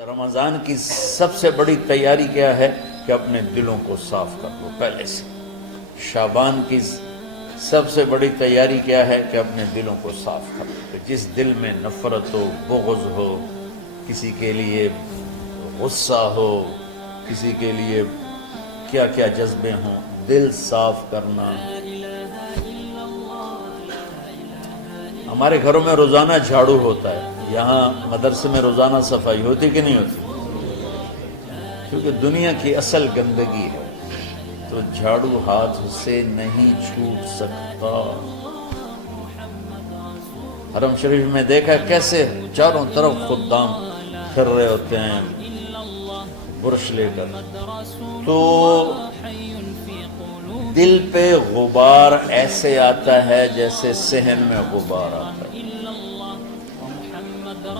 رمضان کی سب سے بڑی تیاری کیا ہے کہ اپنے دلوں کو صاف کر لو پہلے سے۔ شعبان کی سب سے بڑی تیاری کیا ہے کہ اپنے دلوں کو صاف کر لو۔ جس دل میں نفرت ہو، بغض ہو، کسی کے لیے غصہ ہو، کسی کے لیے کیا کیا جذبے ہوں، دل صاف کرنا۔ ہمارے گھروں میں روزانہ جھاڑو ہوتا ہے، یہاں مدرسے میں روزانہ صفائی ہوتی کہ نہیں ہوتی؟ کیونکہ دنیا کی اصل گندگی ہے، تو جھاڑو ہاتھ سے نہیں چھوٹ سکتا۔ حرم شریف میں دیکھا کیسے چاروں طرف خدام پھر رہے ہوتے ہیں برش لے کر، تو دل پہ غبار ایسے آتا ہے جیسے صحن میں غبار آتا ہے،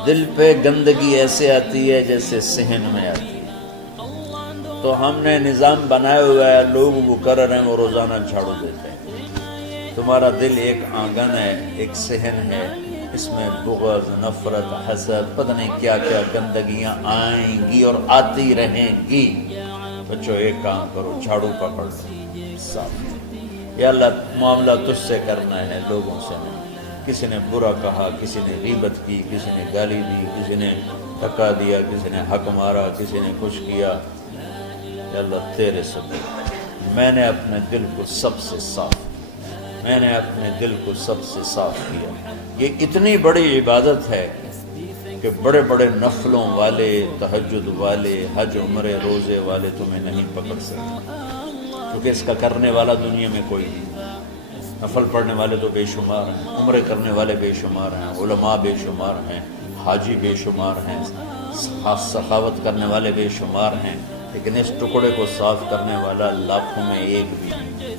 دل پہ گندگی ایسے آتی ہے جیسے صحن میں آتی ہے۔ تو ہم نے نظام بنایا ہوا ہے، لوگ وہ کر رہے ہیں، وہ روزانہ جھاڑو دیتے ہیں۔ تمہارا دل ایک آنگن ہے، ایک صحن ہے، اس میں بغض، نفرت، حسد، پتہ نہیں کیا کیا گندگیاں آئیں گی اور آتی رہیں گی۔ بچوں ایک کام کرو، جھاڑو پکڑ لو، صاف۔ یا اللہ معاملہ تجھ سے کرنا ہے، لوگوں سے نہیں۔ کسی نے برا کہا، کسی نے غیبت کی، کسی نے گالی دی، کسی نے دھکا دیا، کسی نے حق مارا، کسی نے کچھ کیا، یا اللہ تیرے سبب میں نے اپنے دل کو سب سے صاف، میں نے اپنے دل کو سب سے صاف کیا۔ یہ اتنی بڑی عبادت ہے کہ بڑے بڑے نفلوں والے، تہجد والے، حج عمرے روزے والے تمہیں نہیں پکڑ سکتے، کیونکہ اس کا کرنے والا دنیا میں کوئی نہیں۔ نفل پڑھنے والے تو بے شمار ہیں، عمرے کرنے والے بے شمار ہیں، علماء بے شمار ہیں، حاجی بے شمار ہیں، سخاوت کرنے والے بے شمار ہیں، لیکن اس ٹکڑے کو صاف کرنے والا لاکھوں میں ایک بھی نہیں۔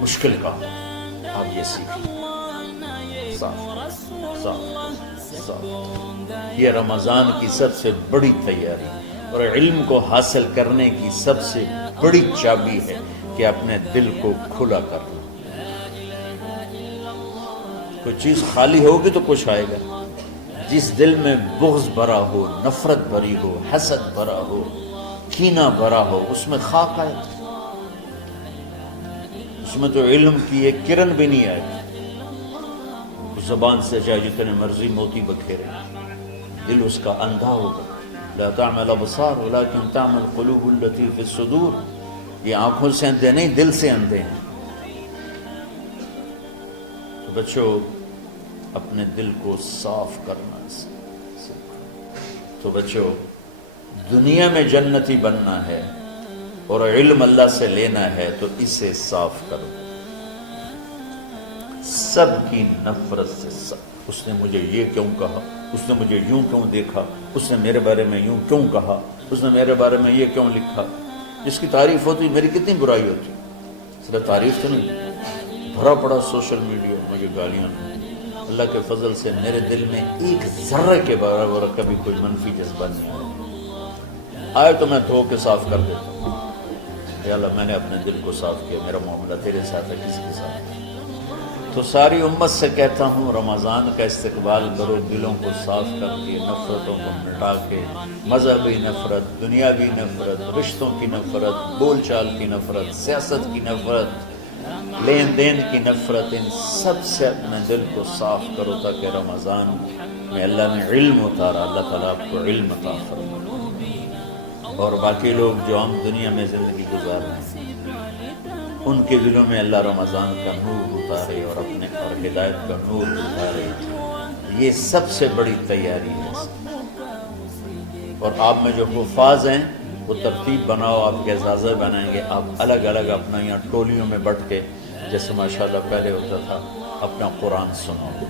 مشکل کام آپ یہ سیکھیں، صاف صاف صاف۔ یہ رمضان کی سب سے بڑی تیاری اور علم کو حاصل کرنے کی سب سے بڑی چابی ہے کہ اپنے دل کو کھلا کر لو۔ کوئی چیز خالی ہوگی تو کچھ آئے گا۔ جس دل میں بغض بھرا ہو، نفرت بھری ہو، حسد بھرا ہو، کینہ بھرا ہو، اس میں خاک آئے، اس میں تو علم کی ایک کرن بھی نہیں آئے۔ زبان سے چاہے جتنے مرضی موتی بکھیرے، دل اس کا اندھا ہوگا۔ لا تعمل الابصار ولكن تعمل القلوب التي في الصدور۔ یہ آنکھوں سے اندھے نہیں، دل سے اندھے ہیں۔ تو بچوں اپنے دل کو صاف کرنا سیکھو۔ تو بچوں دنیا میں جنتی بننا ہے اور علم اللہ سے لینا ہے تو اسے صاف کرو۔ سب کی نفرت سے سب، اس نے مجھے یہ کیوں کہا، اس نے مجھے یوں کیوں دیکھا، اس نے میرے بارے میں یوں کیوں کہا، اس نے میرے بارے میں یہ کیوں لکھا۔ جس کی تعریف ہوتی میری کتنی برائی ہوتی، صرف تعریف تو نہیں، بھرا پڑا سوشل میڈیا مجھے گالیاں۔ اللہ کے فضل سے میرے دل میں ایک ذرے کے برابر کبھی کوئی منفی جذبہ نہیں آیا، آئے تو میں دھو کے صاف کر دیتا ہوں۔ یا اللہ میں نے اپنے دل کو صاف کیا، میرا معاملہ تیرے ساتھ ہے، کسی کے ساتھ ہے۔ تو ساری امت سے کہتا ہوں رمضان کا استقبال کرو، دلوں کو صاف کر کے، نفرتوں کو مٹا کے، مذہبی نفرت، دنیاوی نفرت، رشتوں کی نفرت، بول چال کی نفرت، سیاست کی نفرت، لین دین کی نفرت، ان سب سے اپنے دل کو صاف کرو تاکہ رمضان میں اللہ نے علم اتارا، اللہ تعالیٰ آپ کو علم عطا فرمائے، اور باقی لوگ جو ہم دنیا میں زندگی گزار رہے ہیں ان کے دلوں میں اللہ رمضان کا نور اتارے اور اپنے اور ہدایت کا نور اتارے۔ یہ سب سے بڑی تیاری ہے۔ اور آپ میں جو حفاظ ہیں وہ ترتیب بناؤ، آپ کے اعزازہ بنائیں گے، آپ الگ الگ اپنا یہاں ٹولیوں میں بٹ کے، جیسے ماشاءاللہ پہلے ہوتا تھا، اپنا قرآن سناؤ،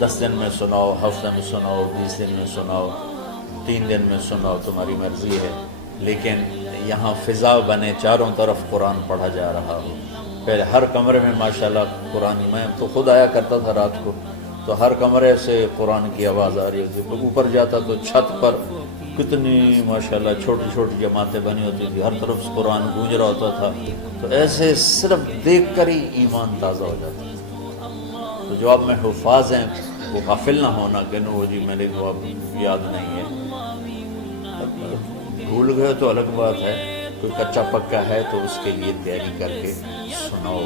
10 دن میں سناؤ، ہفتہ میں سناؤ، 20 دن میں سناؤ، 3 دن میں سناؤ، تمہاری مرضی ہے، لیکن یہاں فضا بنے، چاروں طرف قرآن پڑھا جا رہا ہو۔ پہلے ہر کمرے میں ماشاءاللہ قرآن، میں تو خود آیا کرتا تھا رات کو، تو ہر کمرے سے قرآن کی آواز آ رہی ہوتی، اوپر جاتا تو چھت پر کتنی ماشاءاللہ چھوٹی چھوٹی جماعتیں بنی ہوتی تھی، ہر طرف سے قرآن گونج رہا ہوتا تھا، تو ایسے صرف دیکھ کر ہی ایمان تازہ ہو جاتا ہے۔ تو جو آپ میں حفاظ ہیں وہ غافل نہ ہونا کہ نو جی میرے کو اب یاد نہیں ہے، بھول گئے تو الگ بات ہے، کوئی کچا پکا ہے تو اس کے لیے تیاری کر کے سناؤ،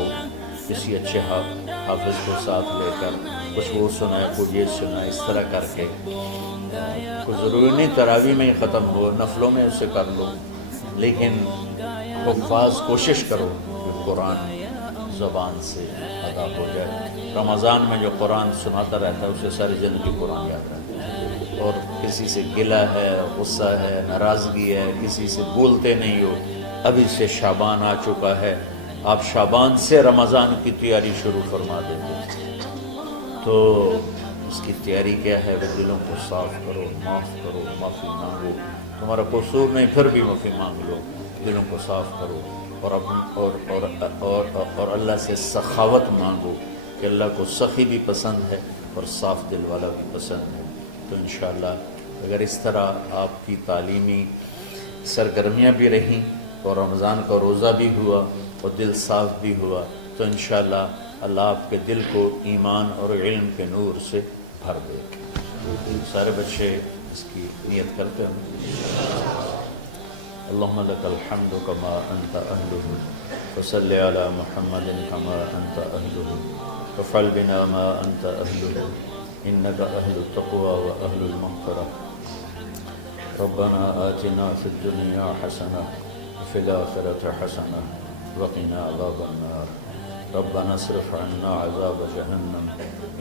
کسی اچھے حافظ کو ساتھ لے کر کچھ وہ سنائے، کوئی یہ سنائے، اس طرح کر کے کوئی ضروری نہیں تراویح میں ہی ختم ہو، نفلوں میں اسے کر لو، لیکن حفاظ کوشش کرو کہ قرآن زبان سے ادا ہو جائے۔ رمضان میں جو قرآن سناتا رہتا ہے اسے ساری زندگی قرآن یاد رہتا ہے، اور کسی سے گلہ ہے، غصہ ہے، ناراضگی ہے، کسی سے بولتے نہیں ہو، ابھی سے شعبان آ چکا ہے، آپ شعبان سے رمضان کی تیاری شروع فرما دیتے، تو اس کی تیاری کیا ہے؟ وہ دلوں کو صاف کرو، معافی مانگو، تمہارا قصور نہیں پھر بھی معافی مانگ لو، دلوں کو صاف کرو، اور اللہ سے سخاوت مانگو کہ اللہ کو سخی بھی پسند ہے اور صاف دل والا بھی پسند ہے۔ تو انشاءاللہ اگر اس طرح آپ کی تعلیمی سرگرمیاں بھی رہیں اور رمضان کا روزہ بھی ہوا اور دل صاف بھی ہوا تو انشاءاللہ اللہ آپ کے دل کو ایمان اور علم کے نور سے بھر دے۔ سارے بچے اس کی نیت کرتے ہیں۔ اللهم لك الحمد كما أنت أهله وصل على محمد كما أنت أهله وفعل بنا ما أنت أهله إنك أهل التقوى وأهل المغفرة ربنا آتنا في الدنيا حسنة وفي الآخرة حسنة وقنا عذاب النار ربنا اصرف عنا عذاب جهنم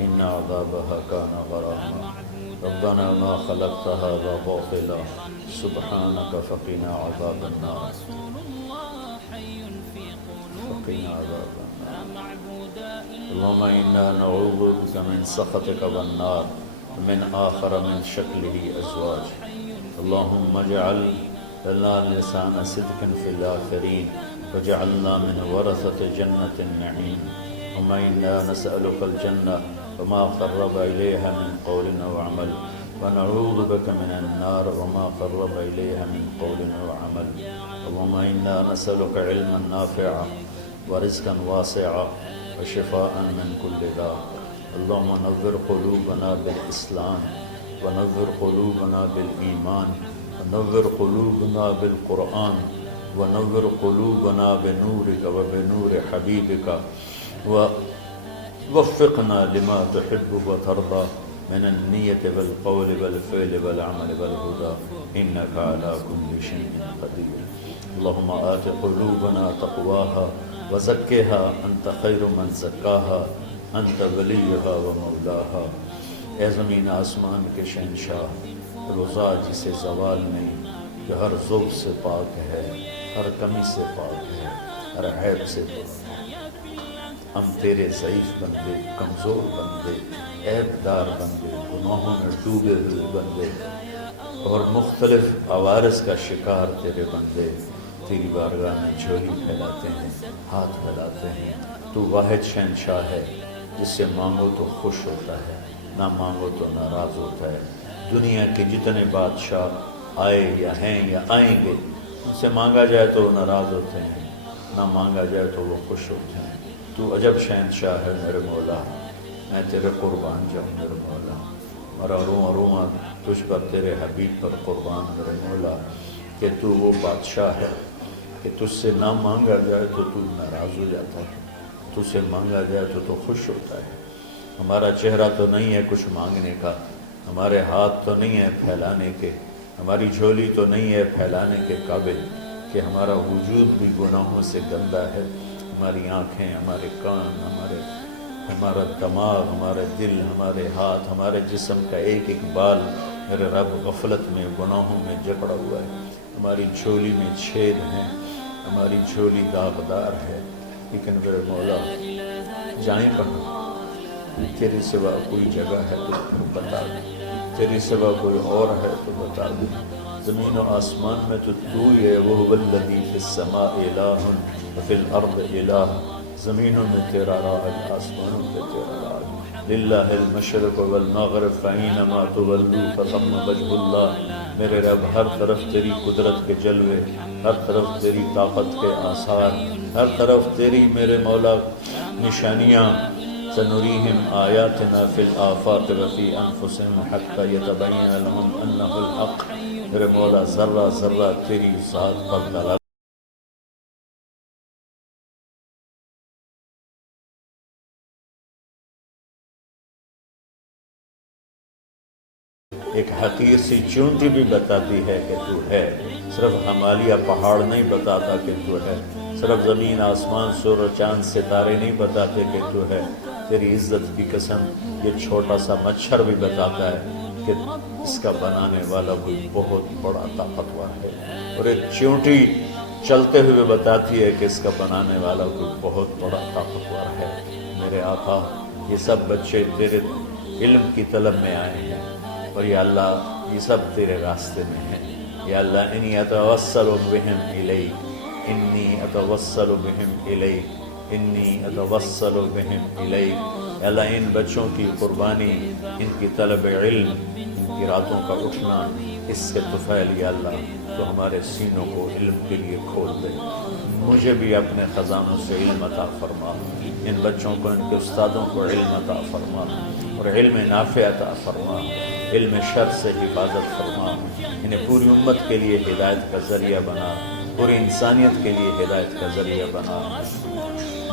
إن عذابها كان غراما ربنا ما خلقت هذا باطلا سبحانك فقنا عذاب النار اللهم إنا نعوذ بك من سخطك والنار ومن آخر من شكله أزواج اللهم اجعل لنا لسان صدق في الآخرين وجعلنا من ورثة جنة النعيم اللهم إنا نسألك الجنة وما قرب إليها من قول أو عمل ونعوذ بك من النار وما قرب إليها من قول أو عمل اللهم إنا نسألك علما نافعا ورزقا واسعا وشفاء من كل داء اللهم نور قلوبنا بالإسلام ونور قلوبنا بالإيمان ونور قلوبنا بالقرآن ونور قلوبنا بنورك وبنور حبيبك ووفقنا لما تحب وترضى من النية والقول والفعل والعمل والهدى إنك على كل شيء قدير اللهم آت قلوبنا تقواها وزكها أنت خير من زكاها أنت وليها ومولاها اے زمین آسمان کے شہنشاہ، روزہ جسے زوال نہیں، جو ہر ذوق سے پاک ہے، ہر کمی سے پاک ہے، ہر عیب سے پاک ہے، ہم تیرے ضعیف بندے، کمزور بندے، عیب دار بندے، گناہوں میں ڈوبے ہوئے بندے اور مختلف عوارض کا شکار تیرے بندے تیری بارگاہ میں جھولی پھیلاتے ہیں، ہاتھ پھیلاتے ہیں۔ تو واحد شہنشاہ ہے، جس سے مانگو تو خوش ہوتا ہے، نہ مانگو تو ناراض ہوتا ہے۔ دنیا کے جتنے بادشاہ آئے یا ہیں یا آئیں گے، ان سے مانگا جائے تو وہ ناراض ہوتے ہیں، نہ مانگا جائے تو وہ خوش ہوتے ہیں۔ تو عجب شہنشاہ ہے میرے مولا، میں تیرے قربان جاؤں میرے مولا، میرا روح روح تجھ پر، تیرے حبیب پر قربان میرے مولا، کہ تو وہ بادشاہ ہے کہ تجھ سے نہ مانگا جائے تو تو ناراض ہو جاتا ہے، تجھ سے مانگا جائے تو خوش ہوتا ہے۔ ہمارا چہرہ تو نہیں ہے کچھ مانگنے کا، ہمارے ہاتھ تو نہیں ہے پھیلانے کے، ہماری جھولی تو نہیں ہے پھیلانے کے قابل، کہ ہمارا وجود بھی گناہوں سے گندا ہے، ہماری آنکھیں، ہمارے کان، ہمارا دماغ، ہمارے دل، ہمارے ہاتھ، ہمارے جسم کا ایک ایک بال میرے رب غفلت میں، گناہوں میں جکڑا ہوا ہے، ہماری جھولی میں چھید ہیں، ہماری جھولی داغدار ہے، لیکن میرے مولا جائیں کہاں؟ تیری سوا کوئی جگہ ہے تو بتا دے، تیری سوا کوئی اور ہے تو بتا دے۔ زمین و آسمان میں تو ہی ہے، وہ الذی فی السماء الہ وفی الارض الہ، زمینوں میں تیرا راج، آسمانوں میں تیرا راج۔ للہ المشرق والمغرب فینما تولوا فثم وجہ اللہ، میرے رب ہر طرف تیری قدرت کے جلوے، ہر طرف تیری طاقت کے آثار، ہر طرف تیری میرے مولا نشانیاں، سنريهم آياتنا في الآفاق وفي أنفسهم حتى يتبين لهم أنه الحق. میرے مولا ذرہ ذرہ تیری ذات پر دلالت ایک حقیر سی چونٹی بھی بتاتی ہے کہ تو ہے. صرف ہمالیہ پہاڑ نہیں بتاتا کہ تو ہے. صرف زمین آسمان سور و چاند ستارے نہیں بتاتے کہ تو ہے. تیری عزت کی قسم یہ چھوٹا سا مچھر بھی بتاتا ہے کہ اس کا بنانے والا کوئی بہت بڑا طاقتور ہے. اور ایک چونٹی چلتے ہوئے بتاتی ہے کہ اس کا بنانے والا کوئی بہت بڑا طاقتور ہے. میرے آقا یہ سب بچے تیرے علم کی طلب میں آئے ہیں اور یا اللہ یہ سب تیرے راستے میں ہیں. یا اللہ انی اتوسل بہم الیک، انی اتوسل بہم الیک، انی اتوسل بہم الیک. یا اللہ ان بچوں کی قربانی، ان کی طلب علم، ان کی راتوں کا اٹھنا، اس سے طفیل یا اللہ تو ہمارے سینوں کو علم کے لیے کھول دے. مجھے بھی اپنے خزانوں سے علم عطا فرما. ان بچوں کو، ان کے استادوں کو علم عطا فرما اور علم نافع عطا فرما. علم شر سے حفاظت فرما. انہیں پوری امت کے لیے ہدایت کا ذریعہ بنا، پوری انسانیت کے لیے ہدایت کا ذریعہ بنا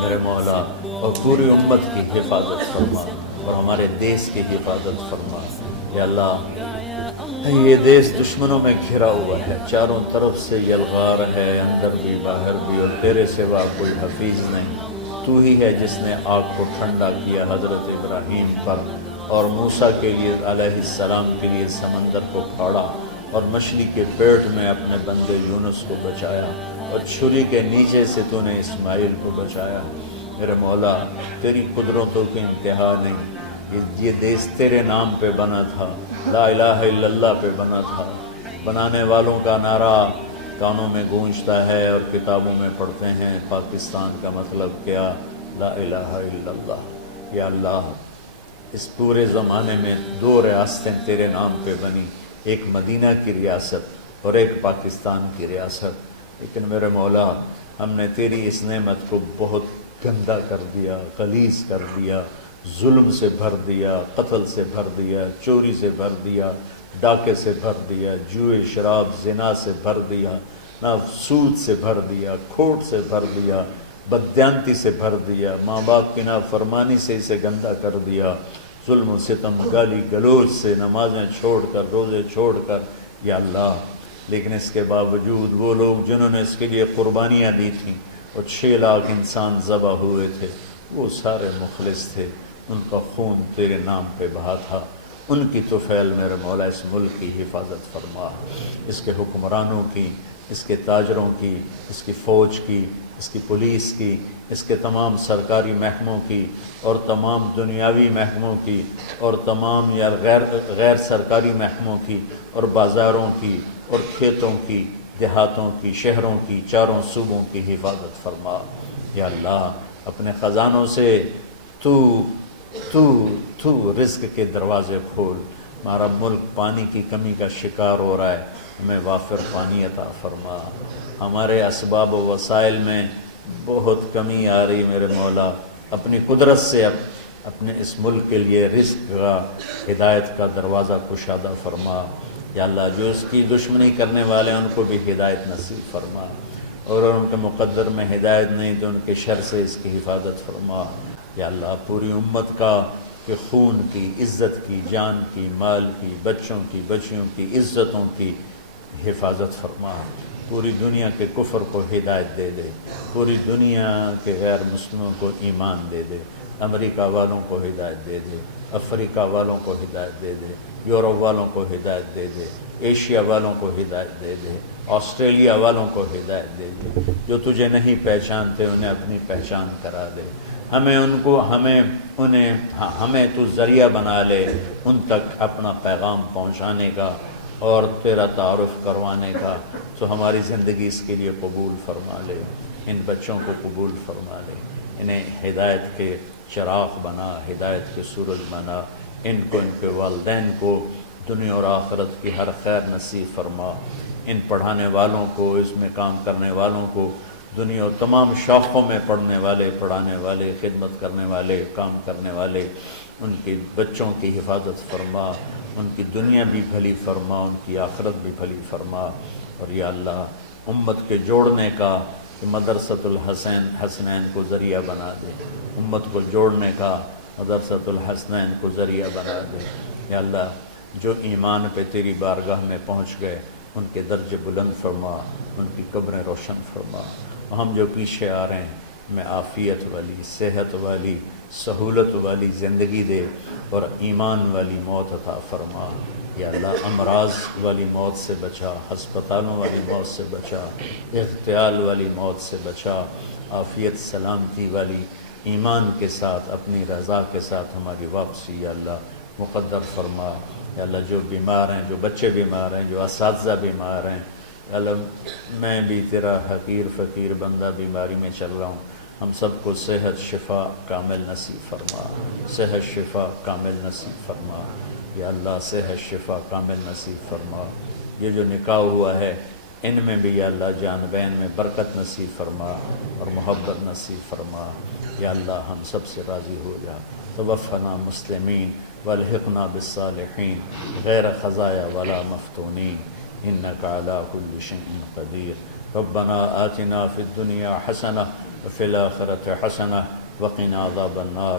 میرے مولا. اور پوری امت کی حفاظت فرما اور ہمارے دیس کی حفاظت فرما. یا اللہ یہ دیس دشمنوں میں گھرا ہوا ہے، چاروں طرف سے یلغار ہے، اندر بھی باہر بھی، اور تیرے سوا کوئی حفیظ نہیں. تو ہی ہے جس نے آگ کو ٹھنڈا کیا حضرت ابراہیم پر، اور موسیٰ کے لیے علیہ السلام کے لیے سمندر کو پھاڑا، اور مچھلی کے پیٹ میں اپنے بندے یونس کو بچایا، اور چھری کے نیچے سے تو نے اسماعیل کو بچایا. میرے مولا تیری قدرتوں کی انتہا نہیں. یہ دیس تیرے نام پہ بنا تھا، لا الہ الا اللہ پہ بنا تھا. بنانے والوں کا نعرہ کانوں میں گونجتا ہے اور کتابوں میں پڑھتے ہیں پاکستان کا مطلب کیا، لا الہ الا اللہ. یا اللہ اس پورے زمانے میں 2 ریاستیں تیرے نام پہ بنی، ایک مدینہ کی ریاست اور ایک پاکستان کی ریاست. لیکن میرے مولا ہم نے تیری اس نعمت کو بہت گندا کر دیا، غلیظ کر دیا، ظلم سے بھر دیا، قتل سے بھر دیا، چوری سے بھر دیا، ڈاکے سے بھر دیا، جوئے شراب زنا سے بھر دیا، نہ سود سے بھر دیا، کھوٹ سے بھر دیا، بددیانتی سے بھر دیا، ماں باپ کی نافرمانی سے اسے گندا کر دیا، ظلم و ستم گالی گلوچ سے، نمازیں چھوڑ کر، روزے چھوڑ کر. یا اللہ لیکن اس کے باوجود وہ لوگ جنہوں نے اس کے لیے قربانیاں دی تھیں اور 6 لاکھ انسان ذبح ہوئے تھے، وہ سارے مخلص تھے، ان کا خون تیرے نام پہ بہا تھا. ان کی طفیل میرے مولا اس ملک کی حفاظت فرما، اس کے حکمرانوں کی، اس کے تاجروں کی، اس کی فوج کی، اس کی پولیس کی، اس کے تمام سرکاری محکموں کی اور تمام دنیاوی محکموں کی اور تمام یا غیر سرکاری محکموں کی اور بازاروں کی اور کھیتوں کی، دیہاتوں کی، شہروں کی، چاروں صوبوں کی حفاظت فرما. یا اللہ اپنے خزانوں سے تو رزق کے دروازے کھول. ہمارا ملک پانی کی کمی کا شکار ہو رہا ہے، ہمیں وافر پانی عطا فرما. ہمارے اسباب و وسائل میں بہت کمی آ رہی میرے مولا. اپنی قدرت سے اپنے اس ملک کے لیے رزق کا، ہدایت کا دروازہ کشادہ فرما. یا اللہ جو اس کی دشمنی کرنے والے ہیں ان کو بھی ہدایت نصیب فرما، اور ان کے مقدر میں ہدایت نہیں تو ان کے شر سے اس کی حفاظت فرما. یا اللہ پوری امت کا کہ خون کی، عزت کی، جان کی، مال کی، بچوں کی، بچیوں کی، عزتوں کی حفاظت فرما. پوری دنیا کے کفر کو ہدایت دے دے، پوری دنیا کے غیر مسلموں کو ایمان دے دے، امریکہ والوں کو ہدایت دے دے، افریقہ والوں کو ہدایت دے دے، یورپ والوں کو ہدایت دے دے، ایشیا والوں کو ہدایت دے دے، آسٹریلیا والوں کو ہدایت دے دے. جو تجھے نہیں پہچانتے انہیں اپنی پہچان کرا دے. ہمیں تو ذریعہ بنا لے ان تک اپنا پیغام پہنچانے کا اور تیرا تعارف کروانے کا. تو ہماری زندگی اس کے لیے قبول فرما لے. ان بچوں کو قبول فرما لے، انہیں ہدایت کے چراغ بنا، ہدایت کے سورج بنا. ان کو، ان کے والدین کو دنیا اور آخرت کی ہر خیر نصیب فرما. ان پڑھانے والوں کو، اس میں کام کرنے والوں کو دنیا و تمام شاخوں میں پڑھنے والے، پڑھانے والے، خدمت کرنے والے، کام کرنے والے، ان کے بچوں کی حفاظت فرما، ان کی دنیا بھی بھلی فرما، ان کی آخرت بھی بھلی فرما۔ اور یا اللہ امت کے جوڑنے کا کہ مدرسۃ حسنین کو ذریعہ بنا دے، امت کو جوڑنے کا مدرسۃ الحسنین کو ذریعہ بنا دے۔ یا اللہ جو ایمان پہ تیری بارگاہ میں پہنچ گئے ان کے درجے بلند فرما، ان کی قبریں روشن فرما۔ ہم جو پیچھے آ رہے ہیں میں عافیت والی، صحت والی، سہولت والی زندگی دے اور ایمان والی موت عطا فرما۔ یا اللہ امراض والی موت سے بچا، ہسپتالوں والی موت سے بچا، اغتیال والی موت سے بچا، عافیت سلامتی والی ایمان کے ساتھ اپنی رضا کے ساتھ ہماری واپسی یا اللہ مقدر فرما۔ یا اللہ جو بیمار ہیں، جو بچے بیمار ہیں، جو اساتذہ بیمار ہیں، یا اللہ میں بھی تیرا حقیر فقیر بندہ بیماری میں چل رہا ہوں، ہم سب کو صحت شفا کامل نصیب فرما، صحت شفا کامل نصیب فرما۔ یا اللہ صحت شفا کامل نصیب فرما۔ یہ جو نکاح ہوا ہے ان میں بھی یا اللہ جان بین میں برکت نصیب فرما اور محبت نصیب فرما۔ یا اللہ ہم سب سے راضی ہو جا۔ توفنا مسلمین والحقنا بالصالحین غیر خزایا ولا مفتونین انک علی کل شیء قدیر۔ ربنا آتنا فی الدنیا حسنہ وفی الآخرۃ حسنہ وقنا عذاب النار۔